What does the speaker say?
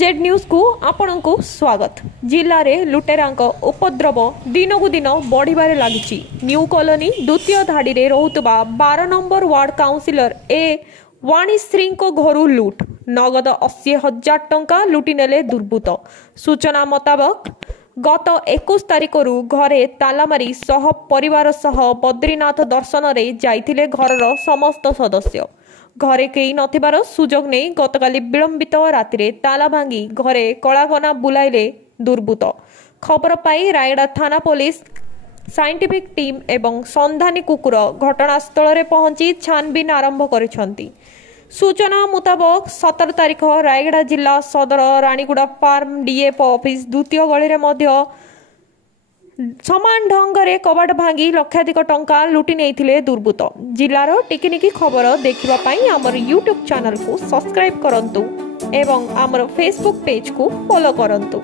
Z news को आपण को स्वागत। जिले में लुटेरांक उपद्रव दिनकू दिन बढ़िबारे लागिछि। न्यू कॉलोनी द्वितीय धाड़ी रे रहुतबा 12 नंबर वार्ड काउंसिलर ए वाणीश्री घरू लुट नगद 80,000 टंका लुटि नेले दुर्बृत्त। सूचना मुताबक गत 21 तारिख घरे ताला मारी सह परिवार सह बद्रीनाथ दर्शन रे जाइथिले घरर समस्त सदस्य। घरे कई नथिबार सुजोग नहीं गतकाली विलंबित राति ताला भांगी घरे कलागना बुलाइले दुर्बृत्त। खबर पाई रायगड़ा थाना पुलिस साइंटिफिक टीम एवं संधानी कुकुर घटनास्थल में पहुंची छानबीन आरंभ करिसेंती। सूचना मुताबक 17 तारिख रायगड़ा जिला सदर रानीगुड़ा फार्म डीएफ ऑफिस द्वितीय गली में समान ढंग से कबाट भांगी लक्षाधिक टंका लुटि नहीं दुर्बृत्त। जिलार टिकिनिकी खबर देखिबाई आमर यूट्यूब चैनल को सब्सक्राइब करंतु एवं आमर फेसबुक पेज को फॉलो करंतु।